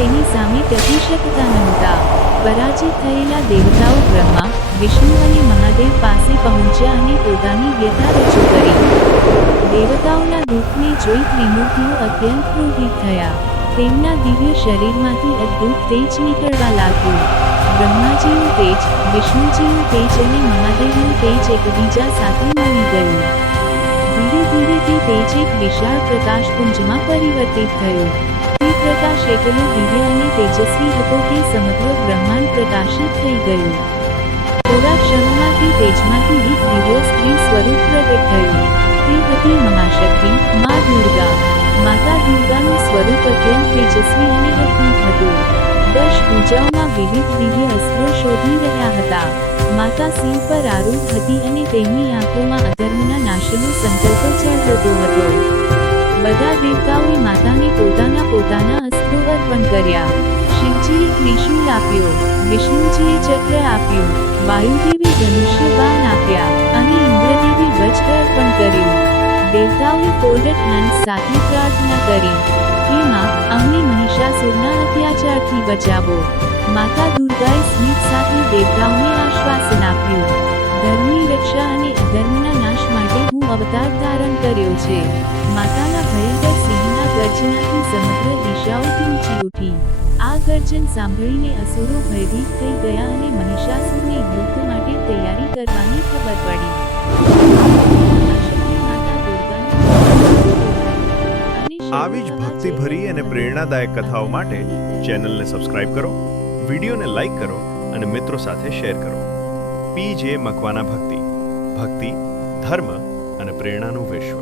તેની સામે ટકી શકતા નહોતા. પરાજિત થયેલા દેવતાઓ બ્રહ્મા, વિષ્ણુ અને મહાદેવ પાસે પહોંચ્યા અને પોતાની વ્યથા રજૂ કરી. દેવતાઓના દુઃખને જોઈ ત્રિમૂર્તિઓ અત્યંત ક્રોધિત થયા. તેમના દિવ્ય શરીરમાંથી અદ્ભુત તેજ નીકળવા લાગ્યું. બ્રહ્માજીનું તેજ, વિષ્ણુજીનું તેજ અને મહાદેવનું તેજ એકબીજા સાથે મળી ગયું. ધીરે ધીરે તે તેજ એક વિશાળ પ્રકાશપુંજમાં પરિવર્તિત થયું. તે પ્રકાશ એટલો દિવ્ય અને તેજસ્વી હતો કે સમગ્ર બ્રહ્માંડ પ્રકાશિત થઈ ગયું. થોડા ક્ષણોમાં તે તેજમાંથી એક દિવ્ય સ્ત્રી સ્વરૂપ પ્રગટ થયું. તે હતી મહાશક્તિ, મા દુર્ગા. માતા દુર્ગાનું સ્વરૂપ અત્યંત તેજસ્વી અને અદ્ભુત હતું. દશભુજાઓમાં વિવિધ દિવ્ય અસ્ત્રો શોભી રહ્યા હતા. માતા સિંહ પર આરૂઢ હતી અને તેમની આંખોમાં અધર્મના નાશનો સંકલ્પ ઝળહળતો હતો. બધા દેવતાઓએ માતાને પોતાના અસ્ત્રો અર્પણ કર્યા. શિવજીએ ત્રિશૂલ આપ્યો, વિષ્ણુજીએ ચક્ર આપ્યું, વાયુદેવે ધનુષ્ય બાણ આપ્યા અને ઇન્દ્રદેવે વજ્ર અર્પણ કર્યું. દેવતાઓએ ફોલ્ડેડ હેન્ડ્સ સાથે પ્રાર્થના કરી, હે માં, અમને મહિષાસુરના અત્યાચારથી બચાવો. માતા દુર્ગાએ સ્મિત સાથે દેવતાઓને આશ્વાસન આપ્યું, ધર્મની રક્ષા અને અધર્મના નાશ માટે હું અવતાર ધારણ કર્યો છે. માતાના ભયંકર સિંહના ગર્જનાથી સમગ્ર દિશાઓ ધ્રુજી ઉઠી. આ ગર્જન સાંભળીને અસુરો ભયભીત થઈ ગયા અને મહિષાસુરને યુદ્ધ માટે તૈયારી કરવાની ખબર પડી. આવી જ ભક્તિભરી અને પ્રેરણાદાયક કથાઓ માટે ચેનલને સબસ્ક્રાઇબ કરો, વિડીયોને લાઈક કરો અને મિત્રો સાથે શેર કરો. PJ મકવાના ભક્તિ, ધર્મ અને પ્રેરણાનું વિશ્વ.